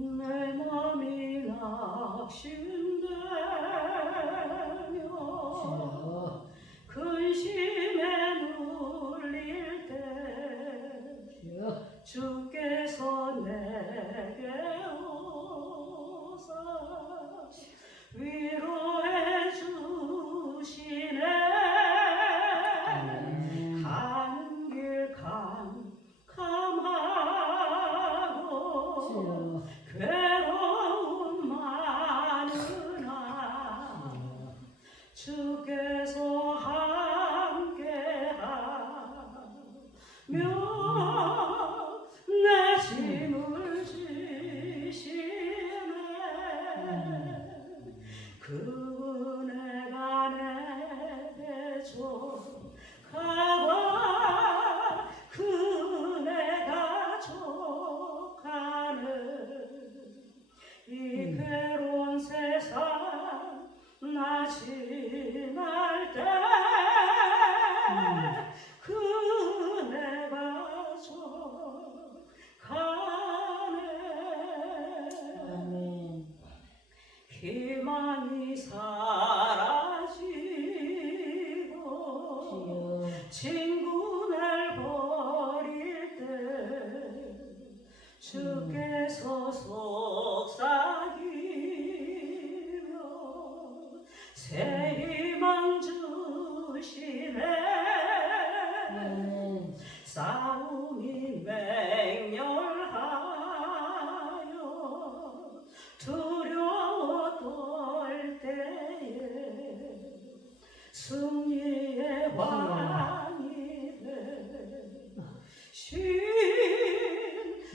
내 맘이 낙심되며 근심에 눌릴 때 주께서 내게 오사 위로해 주시네. 가는 길 캄캄하고 괴로움 많으나 주께서 함께하며 내 짐을 지시네. 그 은혜가 내게 족하고 그 은혜가 족하는 이 괴로운 세상 나 지날 때 그 은혜가 족하네. 희망이 사라지고 친구 날 버릴 때 주께서 속삭이며 새 희망 주시네. 싸움이 맹렬하여 두려워 떨 때에 승리의 왕이 되신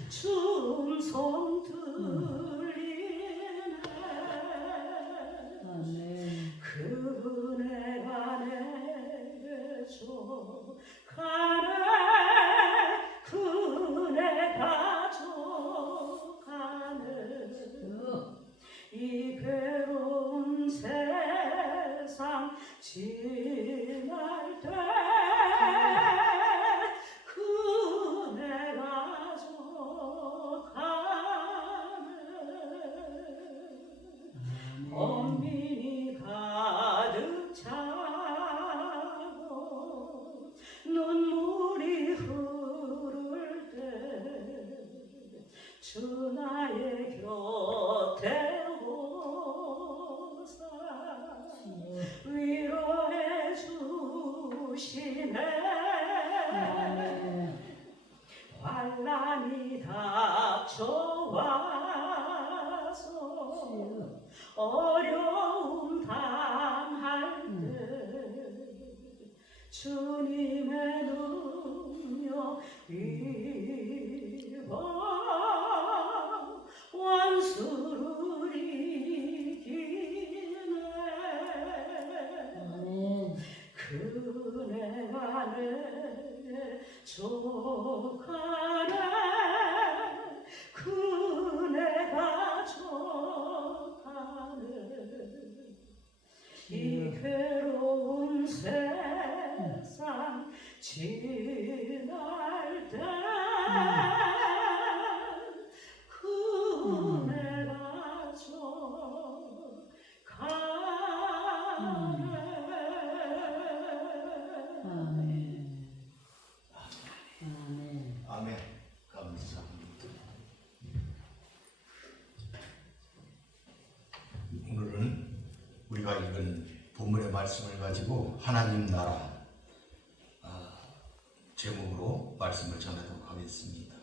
춤성 들리네. 그 은혜가 내게 족하네. 그 은혜가 족하네. 이 괴로운 세상 지날 때 그 은혜가 족하네. 엄민이 가득 차고 눈물이 흐를 때 주 나의 곁에 오사 위로해 주시네. 환난이 닥쳐와서 어려움 당할 때 주님의 능력 위로 원수를 이기네. 그 은혜가 내게 족하네. 그 은혜가 족하네. 이 괴로운 세상 지날 때 그 은혜가 족하네. 아멘. 감사합니다. 오늘은 우리가 읽은 본문의 말씀을 가지고 하나님 나라 제목으로 말씀을 전하도록 하겠습니다.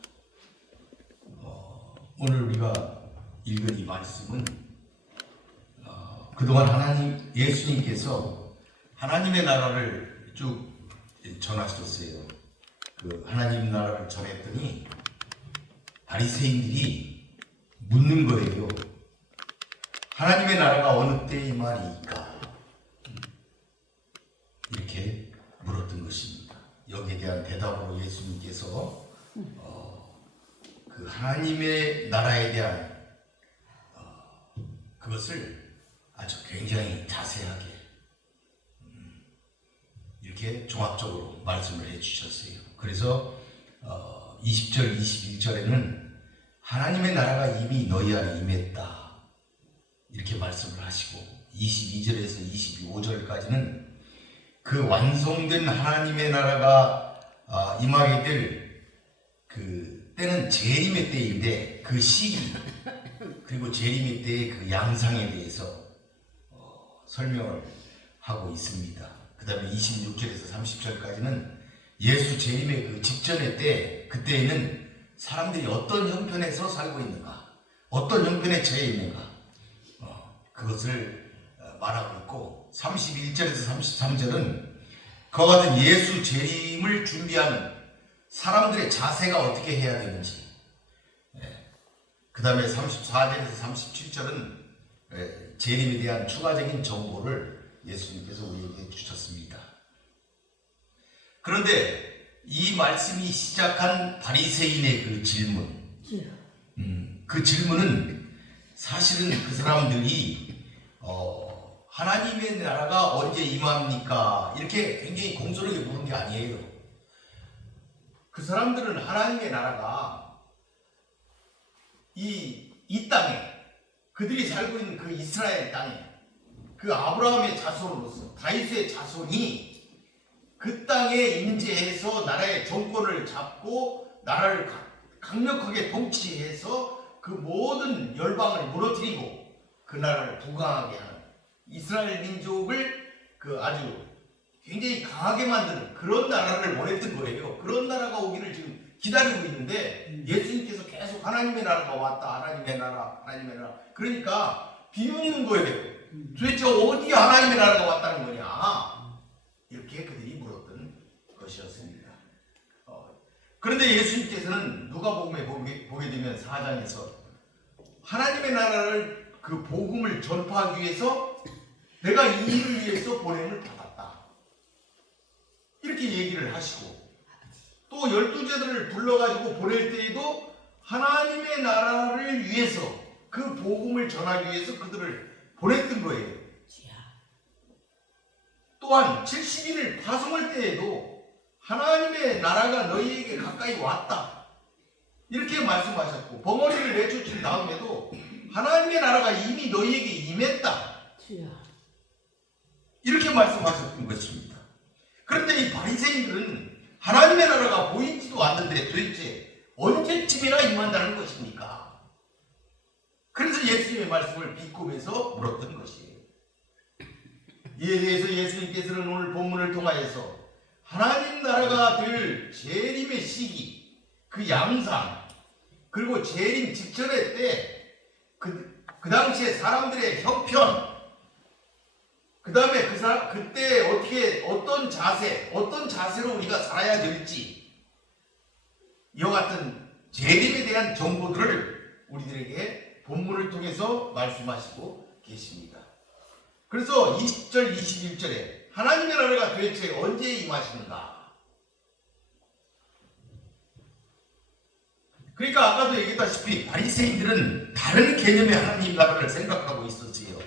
오늘 우리가 읽은 이 말씀은 그동안 예수님께서 하나님의 나라를 쭉 전하셨어요. 그 하나님 나라를 전했더니 바리새인들이 묻는 거예요. 하나님의 나라가 어느 때에 임하리이까? 이렇게 물었던 것입니다. 여기에 대한 대답으로 예수님께서 그 하나님의 나라에 대한 그것을 아주 굉장히 자세하게 이렇게 종합적으로 말씀을 해주셨어요. 그래서 20절, 21절에는 하나님의 나라가 이미 너희 안에 임했다 이렇게 말씀을 하시고 22절에서 25절까지는 그 완성된 하나님의 나라가 임하게 될 그 때는 재림의 때인데 그 시기 그리고 재림의 때의 그 양상에 대해서 설명을 하고 있습니다. 그 다음에 26절에서 30절까지는 예수 재림의 그 직전의 때 그때에는 사람들이 어떤 형편에서 살고 있는가 어떤 형편에 처해 있는가 그것을 말하고 있고 31절에서 33절은 그와 같은 예수 재림을 준비하는 사람들의 자세가 어떻게 해야 되는지 그 다음에 34절에서 37절은 재림에 대한 추가적인 정보를 예수님께서 우리에게 주셨습니다. 그런데 이 말씀이 시작한 바리새인의 그 질문 그 질문은 사실은 그 사람들이 하나님의 나라가 언제 임합니까? 이렇게 굉장히 공손하게 물은 게 아니에요. 그 사람들은 하나님의 나라가 이 땅에 그들이 살고 있는 그 이스라엘 땅에 그 아브라함의 자손으로서 다윗의 자손이 그 땅에 임재해서 나라의 정권을 잡고 나라를 강력하게 통치해서 그 모든 열방을 무너뜨리고 그 나라를 부강하게 하는 이스라엘 민족을 그 아주 굉장히 강하게 만드는 그런 나라를 원했던 거예요. 그런 나라가 오기를 지금 기다리고 있는데 예수님께서 계속 하나님의 나라가 왔다. 하나님의 나라, 하나님의 나라. 그러니까 비웃는 거예요. 도대체 어디 하나님의 나라가 왔다는 거냐? 이렇게 그들이 물었던 것이었습니다. 그런데 예수님께서는 누가복음에 보게 되면 4장에서 하나님의 나라를 그 복음을 전파하기 위해서 내가 이 일을 위해서 보냄을 받았다. 이렇게 얘기를 하시고 또 12제자들을 불러가지고 보낼 때에도 하나님의 나라를 위해서 그 복음을 전하기 위해서 그들을 보냈던 거예요. 또한 70인을 파송할 때에도 하나님의 나라가 너희에게 가까이 왔다. 이렇게 말씀하셨고 벙어리를 내쫓은 다음에도 하나님의 나라가 이미 너희에게 임했다. 이렇게 말씀하셨던 것입니다. 그런데 이 바리새인들은 하나님의 나라가 보이지도 않는데 도대체 언제쯤이나 임한다는 것입니까? 그래서 예수님의 말씀을 비꼬면서 물었던 것이에요. 이에 대해서 예수님께서는 오늘 본문을 통하여서 하나님 나라가 될 재림의 시기, 그 양상, 그리고 재림 직전의 때 그 당시에 사람들의 형편, 그 다음에 그때 어떤 자세로 우리가 살아야 될지, 이와 같은 재림에 대한 정보들을 우리들에게 본문을 통해서 말씀하시고 계십니다. 그래서 20절, 21절에 하나님의 나라가 도대체 언제 임하시는가? 그러니까 아까도 얘기했다시피 바리새인들은 다른 개념의 하나님 나라를 생각하고 있었어요.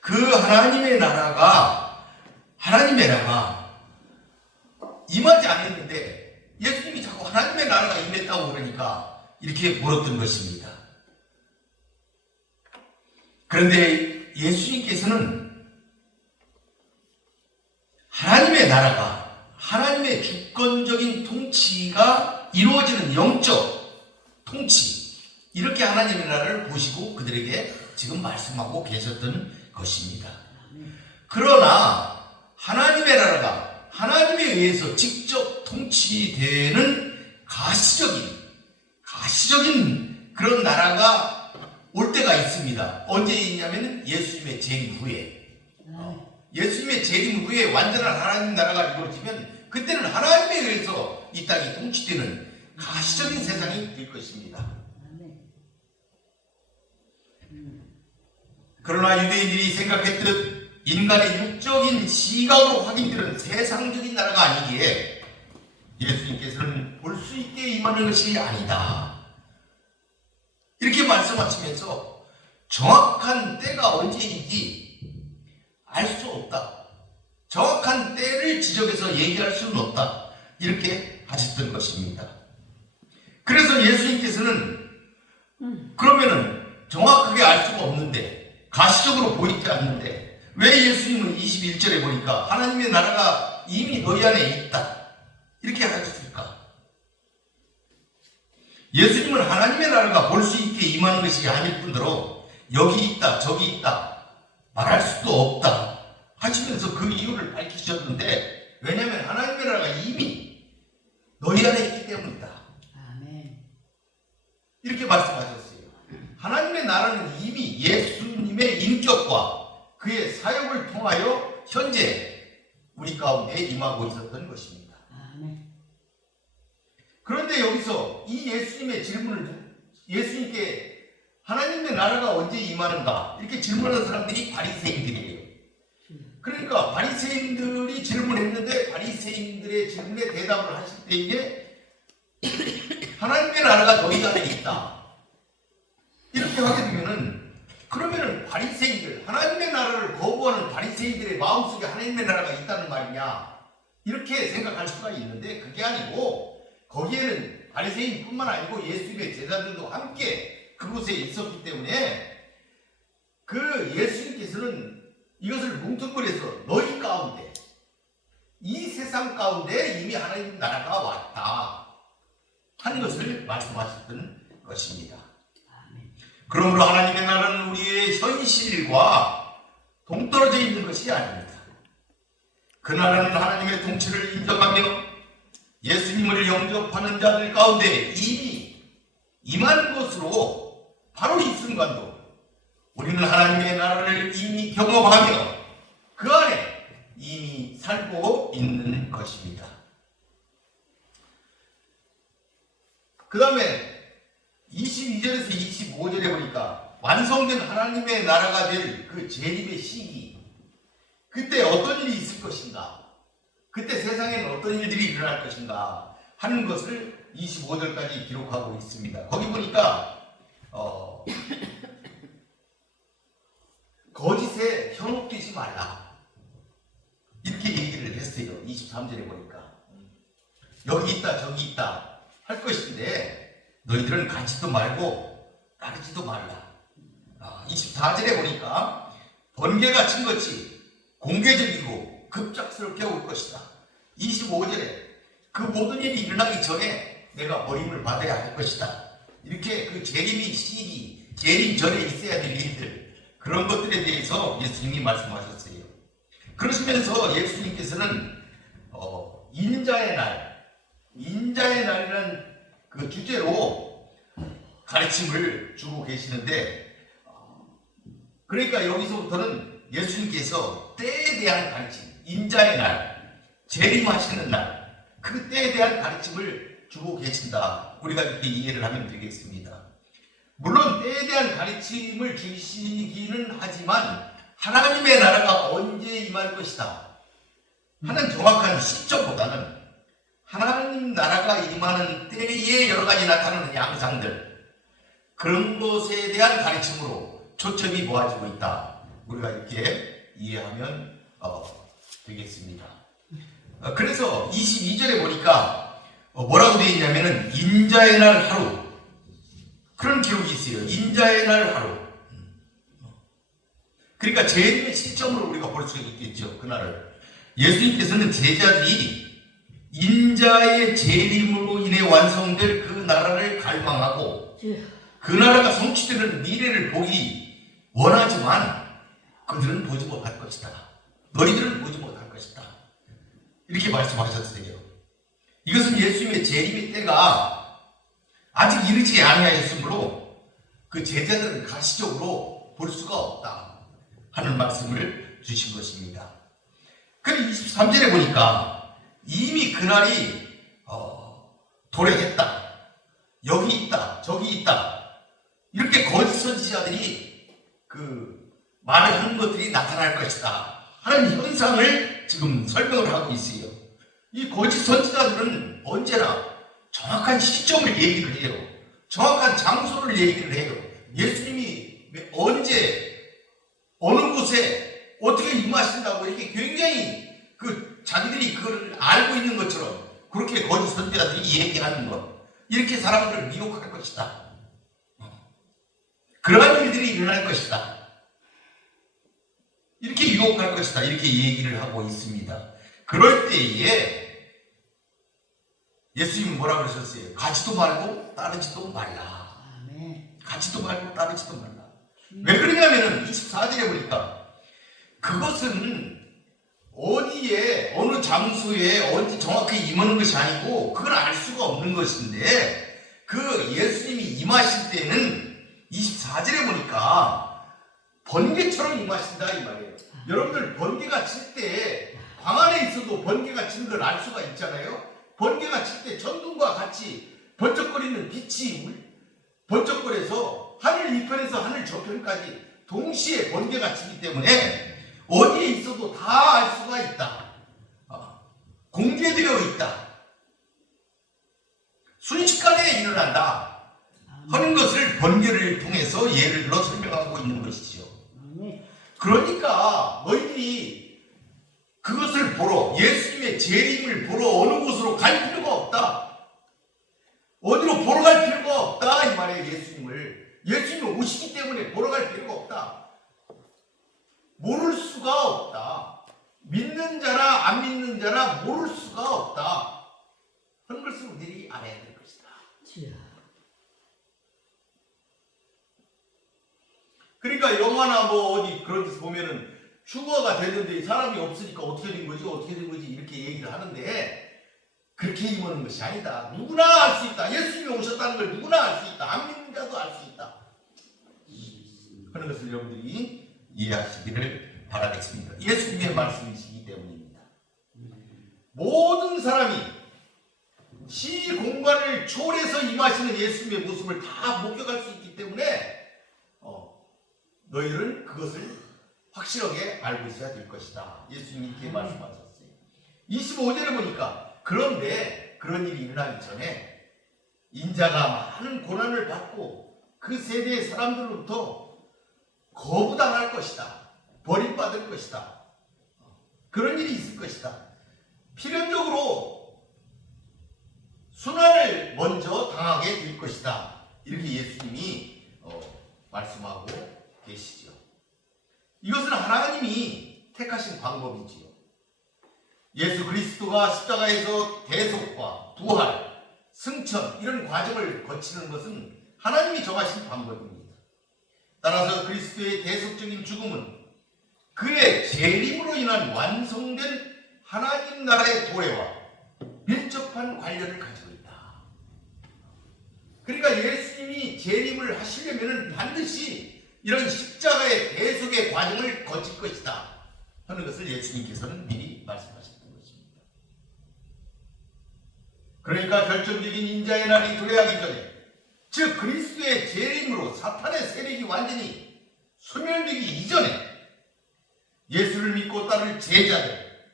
그 하나님의 나라가 임하지 않았는데 예수님이 자꾸 하나님의 나라가 임했다고 그러니까 이렇게 물었던 것입니다. 그런데 예수님께서는 하나님의 나라가 하나님의 주권적인 통치가 이루어지는 영적 통치, 이렇게 하나님의 나라를 보시고 그들에게 지금 말씀하고 계셨던 것입니다. 그러나 하나님의 나라가 하나님에 의해서 직접 통치되는 가시적인 그런 나라가 올 때가 있습니다. 언제 있냐면 예수님의 재림 후에. 예수님의 재림 후에 완전한 하나님 나라가 이루어지면 그때는 하나님에 의해서 이 땅이 통치되는 가시적인 세상이 될 것입니다. 그러나 유대인들이 생각했듯 인간의 육적인 시각으로 확인되는 세상적인 나라가 아니기에 예수님께서는 볼 수 있게 임하는 것이 아니다. 이렇게 말씀하시면서 정확한 때가 언제인지 알 수 없다. 정확한 때를 지적해서 얘기할 수는 없다. 이렇게 하셨던 것입니다. 그래서 예수님께서는 그러면은 정확하게 알 수가 없는데, 가시적으로 보이지 않는데, 왜 예수님은 21절에 보니까 하나님의 나라가 이미 너희 안에 있다 이렇게 하셨을까? 예수님은 하나님의 나라가 볼 수 있게 임하는 것이 아닐 뿐더러 여기 있다 저기 있다 말할 수도 없다 하시면서 그 이유를 밝히셨는데, 왜냐하면 하나님의 나라가 이미 너희 안에 있기 때문이다. 아멘. 이렇게 말씀하셨어요. 하나님의 나라는 이미 예수님의 인격과 그의 사역을 통하여 현재 우리 가운데 임하고 있었던 것입니다. 아멘. 그런데 여기서 이 예수님의 질문을, 예수님께 하나님의 나라가 언제 임하는가 이렇게 질문하는 사람들이 바리새인들이에요. 그러니까 바리새인들이 질문했는데 바리새인들의 질문에 대답을 하실 때에 하나님의 나라가 너희 안에 있다 이렇게 하게 되면은, 그러면은 바리새인들, 하나님의 나라를 거부하는 바리새인들의 마음속에 하나님의 나라가 있다는 말이냐 이렇게 생각할 수가 있는데, 그게 아니고 거기에는 바리새인뿐만 아니고 예수님의 제자들도 함께 그곳에 있었기 때문에 그 예수님께서는 이것을 뭉뚱그려서 너희 가운데, 이 세상 가운데 이미 하나님 나라가 왔다 하는 것을 말씀하셨던 것입니다. 그러므로 하나님의 나라는 우리의 현실과 동떨어져 있는 것이 아닙니다. 그 나라는 하나님의 통치를 인정하며 예수님을 영접하는 자들 가운데 이미 임한 것으로 바로 이 순간도 우리는 하나님의 나라를 이미 경험하며 그 안에 이미 살고 있는 것입니다. 그 다음에 22절에서 25절에 보니까 완성된 하나님의 나라가 될 그 재림의 시기, 그때 어떤 일이 있을 것인가, 그때 세상에는 어떤 일들이 일어날 것인가 하는 것을 25절까지 기록하고 있습니다. 거기 보니까 거짓에 현혹되지 말라 이렇게 얘기를 했어요. 23절에 보니까 여기 있다 저기 있다 할 것인데 너희들은 가지도 말고 나르지도 말라. 24절에 보니까 번개가 친 것이 공개적이고 급작스럽게 올 것이다. 25절에 그 모든 일이 일어나기 전에 내가 버림을 받아야 할 것이다. 이렇게 그 재림의 시기, 재림 전에 있어야 될 일들, 그런 것들에 대해서 예수님이 말씀하셨어요. 그러시면서 예수님께서는 인자의 날이라는 그 주제로 가르침을 주고 계시는데, 그러니까 여기서부터는 예수님께서 때에 대한 가르침, 인자의 날, 재림하시는 날, 그 때에 대한 가르침을 주고 계신다. 우리가 이렇게 이해를 하면 되겠습니다. 물론 때에 대한 가르침을 주시기는 하지만 하나님의 나라가 언제 임할 것이다 하는 정확한 시점보다는 하나님 나라가 임하는 때에 여러 가지 나타나는 양상들, 그런 것에 대한 가르침으로 초점이 모아지고 있다. 우리가 이렇게 이해하면 되겠습니다. 그래서 22절에 보니까 뭐라고 되어 있냐면은 인자의 날 하루, 그런 기록이 있어요. 인자의 날 하루. 그러니까 재림의 시점으로 우리가 볼 수 있겠죠. 그날을 예수님께서는 제자들이 인자의 재림으로 인해 완성될 그 나라를 갈망하고 그 나라가 성취되는 미래를 보기 원하지만 그들은 보지 못할 것이다. 너희들은 보지 못할 것이다. 이렇게 말씀하셨어요. 이것은 예수님의 재림의 때가 아직 이르지 아니하였으므로 그 제자들은 가시적으로 볼 수가 없다 하는 말씀을 주신 것입니다. 그리고 23절에 보니까 이미 그날이 도래했다. 여기 있다. 저기 있다. 이렇게 거짓 선지자들이 그 말을 하는 것들이 나타날 것이다 하는 현상을 지금 설명을 하고 있어요. 이 거짓 선지자들은 언제나 정확한 시점을 얘기를 해요. 정확한 장소를 얘기를 해요. 예수님이 언제 어느 곳에 어떻게 임하신다고 이렇게 굉장히 자기들이 그걸 알고 있는 것처럼 그렇게 거짓 선지자들이 얘기하는 것, 이렇게 사람들을 미혹할 것이다. 그러한 일들이 일어날 것이다. 이렇게 유혹할 것이다. 이렇게 얘기를 하고 있습니다. 그럴 때에 예수님은 뭐라 그러셨어요? 가지도 말고 따르지도 말라. 아멘. 가지도 말고 따르지도 말라. 왜 그러냐면은 24절에 보니까 그것은 어디에 어느 장소에 언제 정확히 임하는 것이 아니고 그걸 알 수가 없는 것인데 그 예수님이 임하실 때는 24절에 보니까 번개처럼 임하신다 이 말이에요. 여러분들 번개가 칠 때 방 안에 있어도 번개가 치는 걸 알 수가 있잖아요. 번개가 칠 때 천둥과 같이 번쩍거리는 빛이 번쩍거려서 하늘 이편에서 하늘 저편까지 동시에 번개가 치기 때문에 어디에 있어도 다 알 수가 있다. 공개되어 있다. 순식간에 일어난다 하는 것을 번개를 통해서 예를 들어 설명하고 있는 것이지요. 그러니까 너희들이 그것을 보러 예수님의 재림을 보러 어느 곳으로 갈 필요가 없다. 어디로 보러 갈 필요가 없다 이 말이에요. 예수님이 오시기 때문에 보러 갈 필요가 없다. 모를 수가 없다. 믿는 자나 안 믿는 자나 모를 수가 없다 하는 것을 우리들이 알아야 될 것이다. 그러니까 영화나 뭐 어디 그런 데서 보면은 휴거가 됐는데 사람이 없으니까 어떻게 된 거지 이렇게 얘기를 하는데 그렇게 임하는 것이 아니다. 누구나 알 수 있다. 예수님이 오셨다는 걸 누구나 알 수 있다. 안 믿는 자도 알 수 있다 하는 것을 여러분들이 이해하시기를 바라겠습니다. 예수님의 말씀이시기 때문입니다. 모든 사람이 시 공간을 초월해서 임하시는 예수님의 모습을 다 목격할 수 있기 때문에 너희는 그것을 확실하게 알고 있어야 될 것이다. 예수님이 이렇게 말씀하셨어요. 25절에 보니까 그런데 그런 일이 일어나기 전에 인자가 많은 고난을 받고 그 세대의 사람들로부터 거부당할 것이다. 버림받을 것이다. 그런 일이 있을 것이다. 필연적으로 순환을 먼저 당하게 될 것이다. 이렇게 예수님이 말씀하고 계시죠. 이것은 하나님이 택하신 방법이지요. 예수 그리스도가 십자가에서 대속과 부활, 승천 이런 과정을 거치는 것은 하나님이 정하신 방법입니다. 따라서 그리스도의 대속적인 죽음은 그의 재림으로 인한 완성된 하나님 나라의 도래와 밀접한 관련을 가지고 있다. 그러니까 예수님이 재림을 하시려면 반드시 이런 십자가의 대속의 과정을 거칠 것이다 하는 것을 예수님께서는 미리 말씀하셨던 것입니다. 그러니까 결정적인 인자의 날이 도래하기 전에, 즉 그리스도의 재림으로 사탄의 세력이 완전히 소멸되기 이전에 예수를 믿고 따를 제자들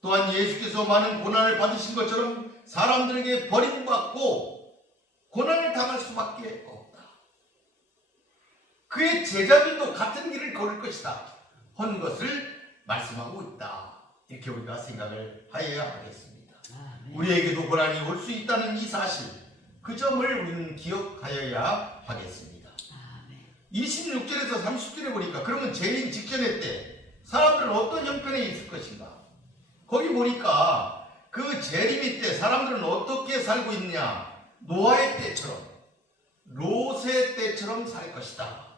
또한 예수께서 많은 고난을 받으신 것처럼 사람들에게 버림받고 고난을 당할 수밖에 없다. 그의 제자들도 같은 길을 걸을 것이다 하는 것을 말씀하고 있다. 이렇게 우리가 생각을 하여야 하겠습니다. 우리에게도 고난이 올 수 있다는 이 사실, 그 점을 우리는 기억하여야 하겠습니다. 26절에서 30절에 보니까 그러면 재림 직전의 때 사람들은 어떤 형편에 있을 것인가? 거기 보니까 그 재림의 때 사람들은 어떻게 살고 있느냐? 노아의 때처럼, 롯의 때처럼 살 것이다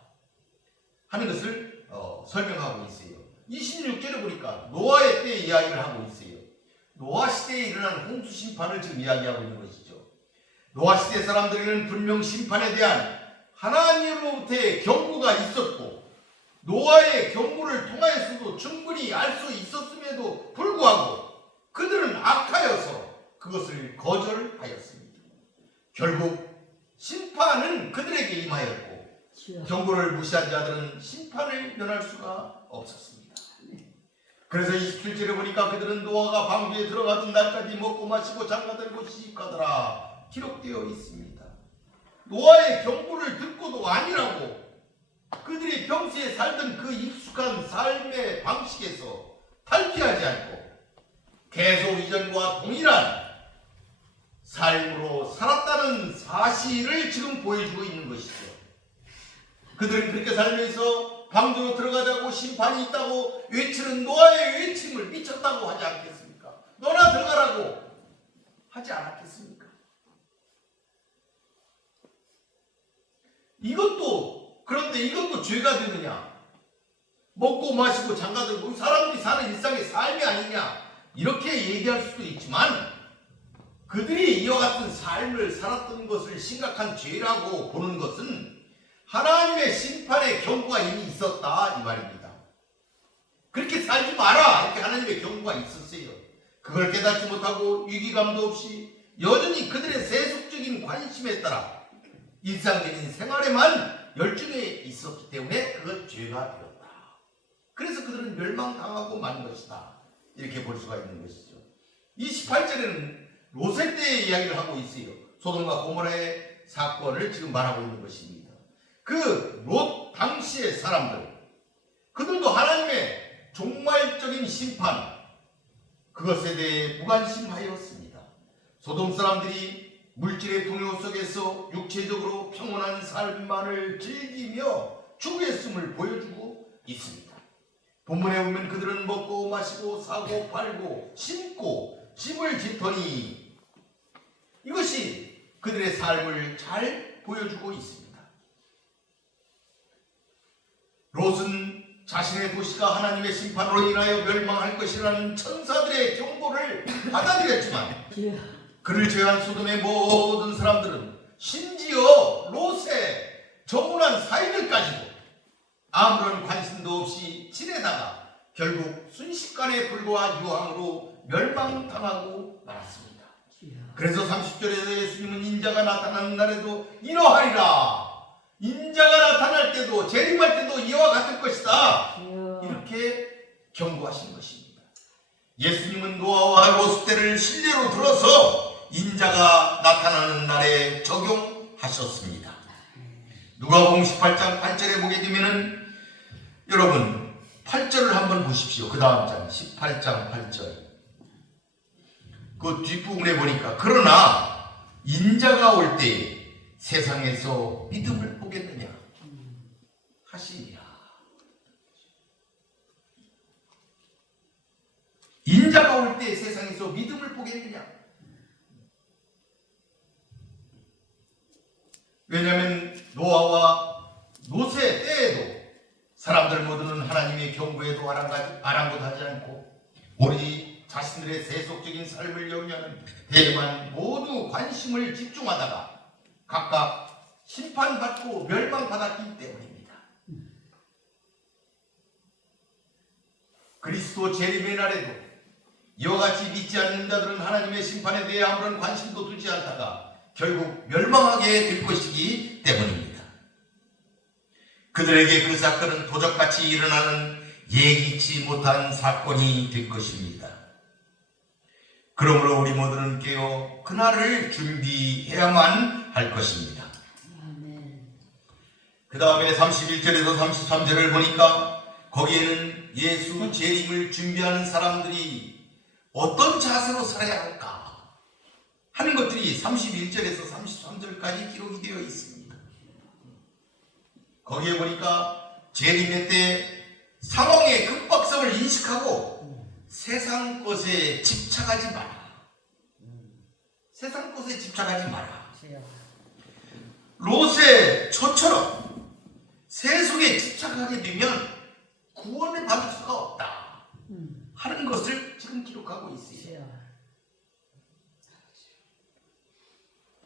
하는 것을 설명하고 있어요. 26절에 보니까 노아의 때 이야기를 하고 있어요. 노아 시대에 일어난 홍수 심판을 지금 이야기하고 있는 것이죠. 노아 시대 사람들에게는 분명 심판에 대한 하나님으로부터의 경고가 있었고 노아의 경고를 통하여서도 충분히 알 수 있었음에도 불구하고 그들은 악하여서 그것을 거절하였습니다. 결국 심판은 그들에게 임하였고 경고를 무시한 자들은 심판을 면할 수가 없었습니다. 그래서 27절에 보니까 그들은 노아가 방주에 들어가던 날까지 먹고 마시고 장가들고 시집가더라 기록되어 있습니다. 노아의 경고를 듣고도 아니라고 그들이 평소에 살던 그 익숙한 삶의 방식에서 탈피하지 않고 계속 이전과 동일한 삶으로 살았다는 사실을 지금 보여주고 있는 것이죠. 그들은 그렇게 살면서 방주로 들어가자고 심판이 있다고 외치는 노아의 외침을 미쳤다고 하지 않겠습니까? 너나 들어가라고 하지 않았겠습니까? 그런데 이것도 죄가 되느냐? 먹고 마시고 장가들고 사람들이 사는 일상의 삶이 아니냐? 이렇게 얘기할 수도 있지만 그들이 이와 같은 삶을 살았던 것을 심각한 죄라고 보는 것은 하나님의 심판의 경고가 이미 있었다 이 말입니다. 그렇게 살지 마라 이렇게 하나님의 경고가 있었어요. 그걸 깨닫지 못하고 위기감도 없이 여전히 그들의 세속적인 관심에 따라 일상적인 생활에만 열중해 있었기 때문에 그건 죄가 되었다. 그래서 그들은 멸망당하고 만 것이다. 이렇게 볼 수가 있는 것이죠. 28절에는 롯의 때의 이야기를 하고 있어요. 소돔과 고모라의 사건을 지금 말하고 있는 것입니다. 그 롯 당시의 사람들, 그들도 하나님의 종말적인 심판, 그것에 대해 무관심하였습니다. 소돔 사람들이 물질의 동요 속에서 육체적으로 평온한 삶만을 즐기며 주겠음을 보여주고 있습니다. 본문에 보면 그들은 먹고 마시고 사고 팔고 심고 집을 짓더니 이것이 그들의 삶을 잘 보여주고 있습니다. 롯은 자신의 도시가 하나님의 심판으로 인하여 멸망할 것이라는 천사들의 경고를 받아들였지만 그를 제외한 소돔의 모든 사람들은 심지어 롯의 정운한 사이들까지도 아무런 관심도 없이 지내다가 결국 순식간에 불과 유황으로 멸망당하고 말았습니다. 그래서 30절에서 예수님은 인자가 나타나는 날에도 이러하리라. 인자가 나타날 때도 재림할 때도 이와 같을 것이다. 이렇게 경고하신 것입니다. 예수님은 노아와 롯 때를 신뢰로 들어서 인자가 나타나는 날에 적용하셨습니다. 누가복음 18장 8절에 보게 되면은 여러분 8절을 한번 보십시오. 그 다음 장 18장 8절 그 뒷부분에 보니까 그러나 인자가 올 때 세상에서 믿음을 보겠느냐 하시니라. 인자가 올 때 세상에서 믿음을 보겠느냐. 왜냐하면 노아와 롯의 때에도 사람들 모두는 하나님의 경고에도 아랑곳하지 않고 오로지 자신들의 세속적인 삶을 영위하는 데에만 모두 관심을 집중하다가 각각 심판받고 멸망받았기 때문입니다. 그리스도 재림의 날에도 이와 같이 믿지 않는 자들은 하나님의 심판에 대해 아무런 관심도 두지 않다가 결국 멸망하게 될 것이기 때문입니다. 그들에게 그 사건은 도적같이 일어나는 예기치 못한 사건이 될 것입니다. 그러므로 우리 모두는 깨어 그날을 준비해야만 할 것입니다. 그 다음에 31절에서 33절을 보니까 거기에는 예수 재림을 준비하는 사람들이 어떤 자세로 살아야 할까 하는 것들이 31절에서 33절까지 기록이 되어 있습니다. 거기에 보니까 재림의 때 상황의 급박성을 인식하고 세상 것에 집착하지 마라. 세상 것에 집착하지 마라. 롯의 처처럼 세속에 집착하게 되면 구원을 받을 수가 없다 하는 것을 지금 기록하고 있어요.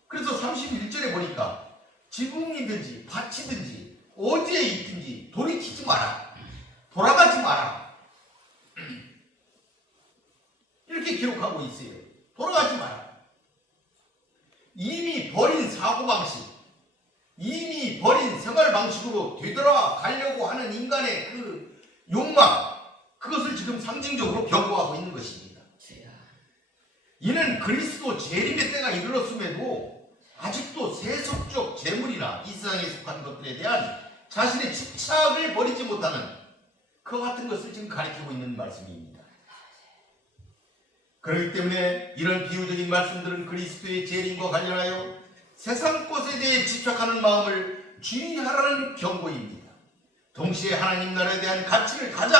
그래서 31절에 보니까 지붕이든지 밭이든지 어디에 있든지 돌이키지 마라. 돌아가지 마라. 이렇게 기록하고 있어요. 돌아가지 마라. 이미 버린 사고방식, 이미 버린 생활방식으로 되돌아가려고 하는 인간의 그 욕망, 그것을 지금 상징적으로 경고하고 있는 것입니다. 이는 그리스도 재림의 때가 이르렀음에도 아직도 세속적 재물이나 이 세상에 속한 것들에 대한 자신의 집착을 버리지 못하는 그와 같은 것을 지금 가리키고 있는 말씀입니다. 그렇기 때문에 이런 비유적인 말씀들은 그리스도의 재림과 관련하여 세상 것에 대해 집착하는 마음을 주의하라는 경고입니다. 동시에 하나님 나라에 대한 가치를 가장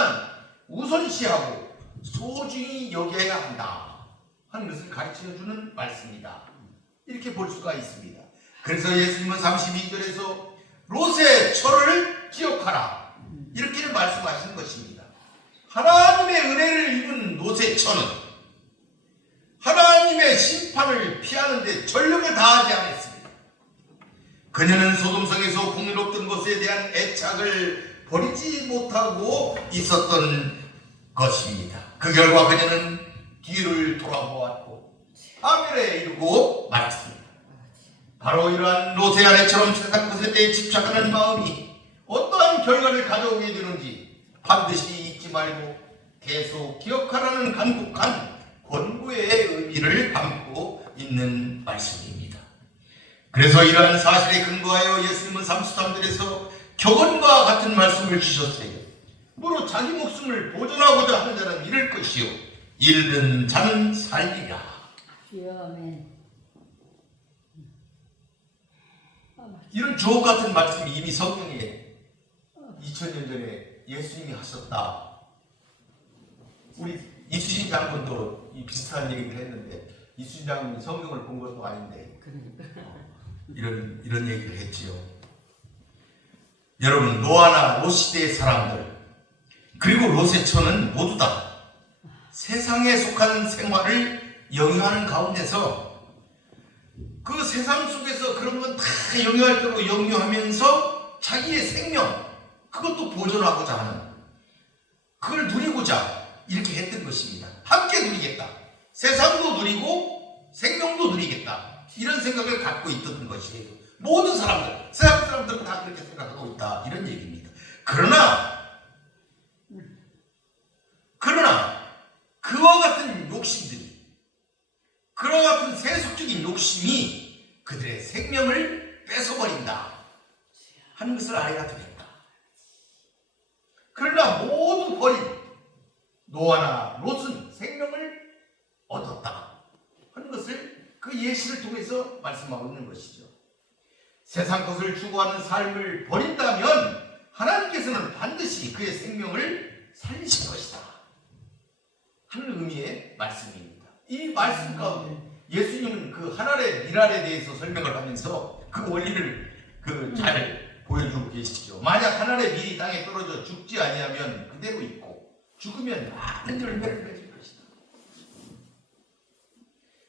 우선시하고 소중히 여겨야 한다 하는 것을 가르쳐주는 말씀이다. 이렇게 볼 수가 있습니다. 그래서 예수님은 32절에서 롯의 처를 기억하라 이렇게 말씀하시는 것입니다. 하나님의 은혜를 입은 롯의 처는 하나님의 심판을 피하는 데 전력을 다하지 않았습니다. 그녀는 소돔성에서 풍요롭던 것에 대한 애착을 버리지 못하고 있었던 것입니다. 그 결과 그녀는 뒤를 돌아보았고 파멸에 이르고 말았습니다. 바로 이러한 롯의 아내처럼 세상 것에 대해 집착하는 마음이 어떠한 결과를 가져오게 되는지 반드시 잊지 말고 계속 기억하라는 간곡한 권고의 의미를 담고 있는 말씀입니다. 그래서 이러한 사실에 근거하여 예수님은 33절에서 격언과 같은 말씀을 주셨어요. 무릇 자기 목숨을 보존하고자 하는 자는 잃을 것이요 잃는 자는 살리라. 아멘. 이런 주옥 같은 말씀이 이미 성경에 2000년 전에 예수님이 하셨다. 우리 이수진 장군도 이 비슷한 얘기를 했는데 이수진 장군이 성경을 본 것도 아닌데 이런 얘기를 했지요. 여러분 노아나 롯 시대의 사람들 그리고 롯의 처는 모두 다 세상에 속한 생활을 영위하는 가운데서 그 세상 속에서 그런 건 다 영위할 대로 영위하면서 자기의 생명 그것도 보존하고자 하는 그걸 누리고자 이렇게 했던 것입니다. 함께 누리겠다. 세상도 누리고 생명도 누리겠다. 이런 생각을 갖고 있던 것이에요. 모든 사람들, 세상 사람들은 다 그렇게 생각하고 있다. 이런 얘기입니다. 그러나 그와 같은 욕심들이 그와 같은 세속적인 욕심이 그들의 생명을 뺏어버린다 하는 것을 알아야 되겠다. 그러나 모두 버린 노아나 롯은 생명을 얻었다 하는 것을 그 예시를 통해서 말씀하고 있는 것이죠. 세상 것을 추구하는 삶을 버린다면 하나님께서는 반드시 그의 생명을 살리실 것이다 하는 의미의 말씀입니다. 이 말씀 가운데 예수님은 그 하늘의 미랄에 대해서 설명을 하면서 그 원리를 잘 보여주고 계시죠. 만약 하늘의 밀이 땅에 떨어져 죽지 아니하면 그대로 있고 죽으면 많은 열매를 맺을 것이다.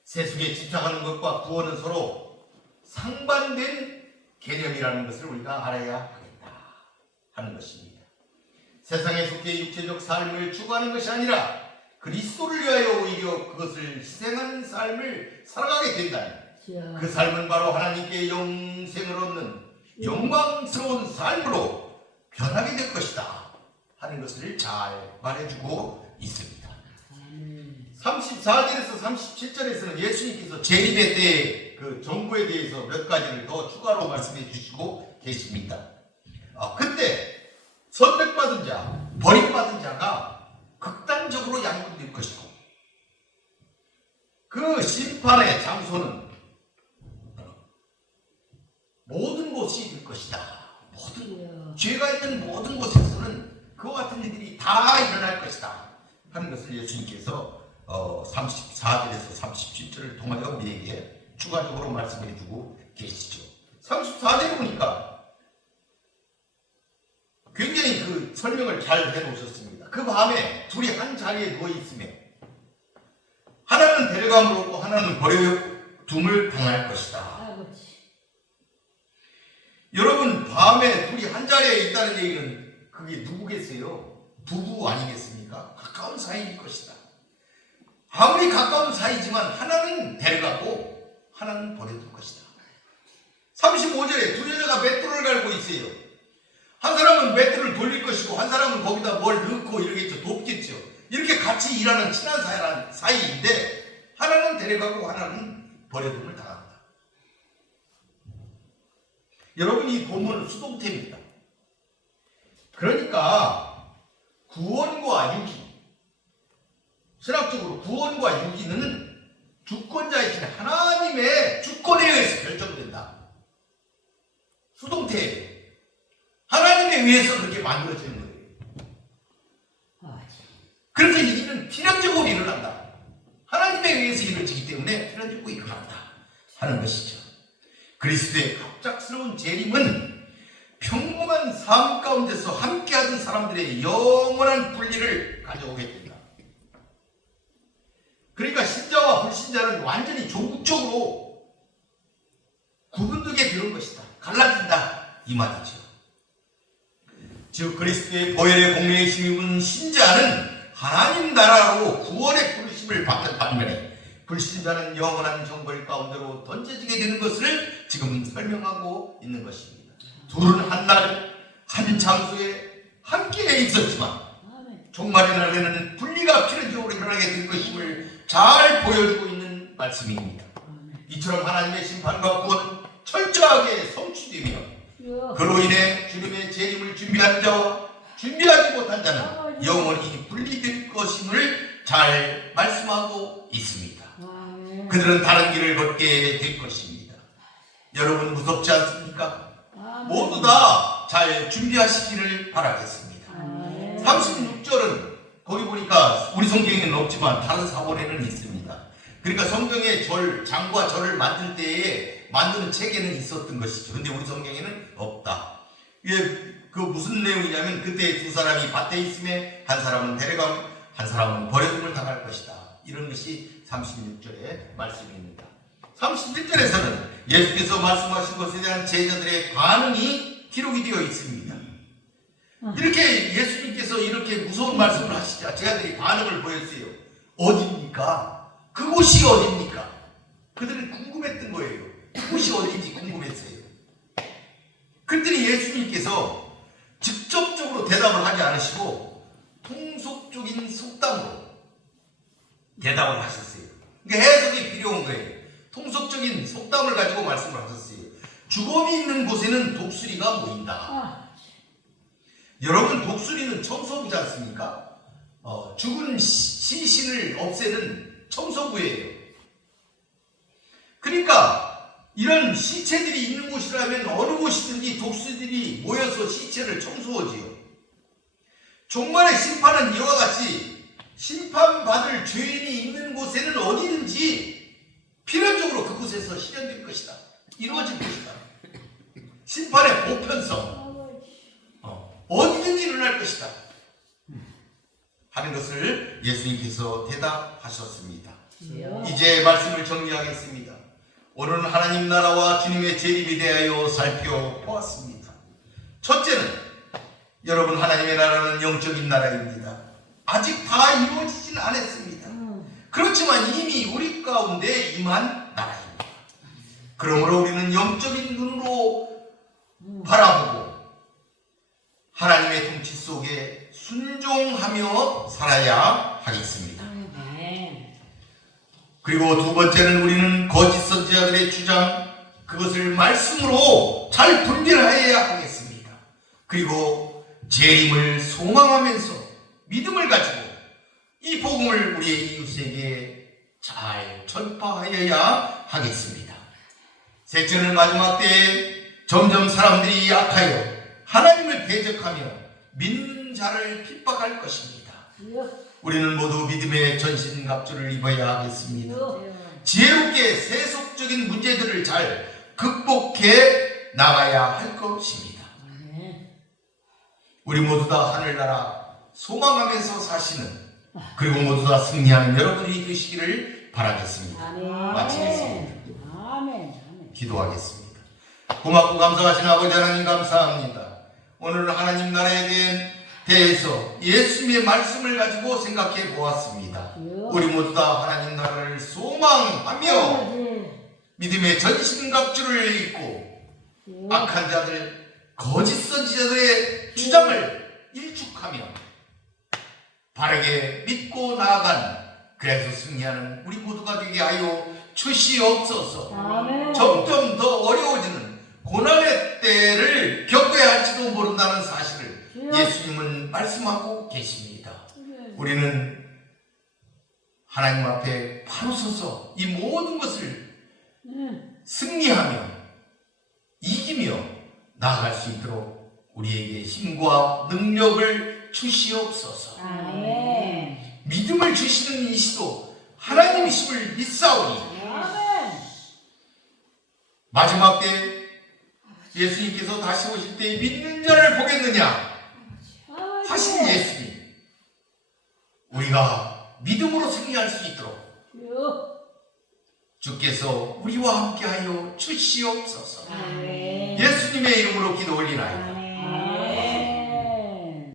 세속에 집착하는 것과 구원은 서로 상반된 개념이라는 것을 우리가 알아야 하겠다 하는 것입니다. 세상에 속해 육체적 삶을 추구하는 것이 아니라 그리스도를 위하여 오히려 그것을 희생하는 삶을 살아가게 된다면 그 삶은 바로 하나님께 영생을 얻는 영광스러운 삶으로 변하게 될 것이다 하는 것을 잘 말해주고 있습니다. 34절에서 37절에서는 예수님께서 재림의 때의 그 정부에 대해서 몇 가지를 더 추가로 말씀해 주시고 계십니다. 그때 선택받은 자, 버림받은 자가 극단적으로 양분될 것이고 그 심판의 장소는 모든 곳이 될 것이다. 죄가 있는 모든 곳에서는 그와 같은 일들이 다 일어날 것이다 하는 것을 예수님께서 34절에서 37절을 통하여 우리에게 추가적으로 말씀해 주고 계시죠. 34절에 보니까 굉장히 그 설명을 잘 해놓으셨습니다. 그 밤에 둘이 한 자리에 누워 있음에 하나는 데려감을 얻고 하나는 버려둠을 당할 것이다. 여러분 밤에 둘이 한 자리에 있다는 얘기는 그게 누구겠어요? 부부 아니겠습니까? 가까운 사이일 것이다. 아무리 가까운 사이지만 하나는 데려가고 하나는 버려둘 것이다. 35절에 두 여자가 맷돌을 갈고 있어요. 한 사람은 맷돌을 돌릴 것이고 한 사람은 거기다 뭘 넣고 이러겠죠. 돕겠죠. 이렇게 같이 일하는 친한 사이인데 하나는 데려가고 하나는 버려둠을 당한다. 여러분 이 본문은 수동태입니다. 그러니까 구원과 유기, 신학적으로 구원과 유기는 주권자이신 하나님의 주권에 의해서 결정된다. 수동태예요. 하나님에 의해서 그렇게 만들어지는 거예요. 그래서 이 일은 필연적으로 일어난다. 하나님에 의해서 이루어지기 때문에 필연적으로 일어난다 하는 것이죠. 그리스도의 갑작스러운 재림은 평범한 삶 가운데서 함께하던 사람들의 영원한 분리를 가져오게 된다. 그러니까 신자와 불신자는 완전히 종국적으로 구분되게 되는 것이다. 갈라진다 이 말이죠. 즉 그리스도의 보혈의 공로에 힘입은 신자는 하나님 나라로 구원의 부르심을 받는 반면에 불신자는 영원한 정벌 가운데로 던져지게 되는 것을 지금 설명하고 있는 것입니다. 둘은 한 날, 한 장소에 함께 있었지만 종말의 날에는 분리가 필연적으로 일어나게 될 것임을 잘 보여주고 있는 말씀입니다. 이처럼 하나님의 심판과 구원 철저하게 성취되며 그로 인해 주님의 재림을 준비한 자와 준비하지 못한 자는 영원히 분리될 것임을 잘 말씀하고 있습니다. 그들은 다른 길을 걷게 될 것입니다. 여러분 무섭지 않습니까? 모두 다 잘 준비하시기를 바라겠습니다. 36절은 거기 보니까 우리 성경에는 없지만 다른 사본에는 있습니다. 그러니까 성경에 장과 절을 만들 때에 만드는 체계는 있었던 것이죠. 근데 우리 성경에는 없다. 이게 그 무슨 내용이냐면 그때 두 사람이 밭에 있음에 한 사람은 데려감, 한 사람은 버려둠을 당할 것이다. 이런 것이 36절의 말씀입니다. 31절에서는 예수께서 말씀하신 것에 대한 제자들의 반응이 기록이 되어 있습니다. 이렇게 예수님께서 이렇게 무서운 말씀을 하시자 제자들이 반응을 보였어요. 어디입니까? 그곳이 어디입니까? 그들은 궁금했던 거예요. 그곳이 어디인지 궁금했어요. 그랬더니 예수님께서 직접적으로 대답을 하지 않으시고 통속적인 속담으로 대답을 하셨어요. 그러니까 해석이 필요한 거예요. 통속적인 속담을 가지고 말씀을 하셨어요. 주검이 있는 곳에는 독수리가 모인다. 여러분 독수리는 청소부지 않습니까? 죽은 시신을 없애는 청소부예요. 그러니까 이런 시체들이 있는 곳이라면 어느 곳이든지 독수리들이 모여서 시체를 청소하지요. 종말의 심판은 이와 같이 심판받을 죄인이 있는 곳에는 어디든지 필연적으로 그곳에서 실현될 것이다. 이루어질 것이다. 심판의 보편성 어디든지 일어날 것이다 하는 것을 예수님께서 대답하셨습니다. 이제 말씀을 정리하겠습니다. 오늘은 하나님 나라와 주님의 재림에 대하여 살펴보았습니다. 첫째는 여러분 하나님의 나라는 영적인 나라입니다. 아직 다 이루어지진 않았습니다. 그렇지만 이미 우리 가운데 임한 나라입니다. 그러므로 우리는 영적인 눈으로 바라보고 하나님의 통치 속에 순종하며 살아야 하겠습니다. 그리고 두 번째는 우리는 거짓 선지자들의 주장 그것을 말씀으로 잘 분별해야 하겠습니다. 그리고 재림을 소망하면서 믿음을 가지고 이 복음을 우리의 이웃에게 잘 전파하여야 하겠습니다. 셋째는 마지막 때에 점점 사람들이 약하여 하나님을 대적하며 믿는 자를 핍박할 것입니다. 우리는 모두 믿음의 전신갑주를 입어야 하겠습니다. 지혜롭게 세속적인 문제들을 잘 극복해 나가야 할 것입니다. 우리 모두 다 하늘나라 소망하면서 사시는 그리고 모두 다 승리하는 여러분이 되시기를 바라겠습니다. 마치겠습니다. 기도하겠습니다. 고맙고 감사하신 아버지 하나님 감사합니다. 오늘 하나님 나라에 대해서 예수님의 말씀을 가지고 생각해 보았습니다. 우리 모두 다 하나님 나라를 소망하며 믿음의 전신갑주를 입고 악한 자들, 거짓 선지자들의 주장을 일축하며 바르게 믿고 나아간 그래서 승리하는 우리 모두가 되게 하여 주시옵소서. 점점 더 어려워지는 고난의 때를 겪어야 할지도 모른다는 사실을 예수님은 말씀하고 계십니다. 우리는 하나님 앞에 바로 서서 이 모든 것을 승리하며 이기며 나아갈 수 있도록 우리에게 힘과 능력을 주시옵소서. 아멘. 믿음을 주시는 이시도 하나님이심을 믿사오니 아멘. 마지막 때 예수님께서 다시 오실 때 믿는 자를 보겠느냐 하신 예수님, 우리가 믿음으로 승리할 수 있도록 주여. 주께서 우리와 함께하여 주시옵소서. 아멘. 예수님의 이름으로 기도 올리나이다. 아멘.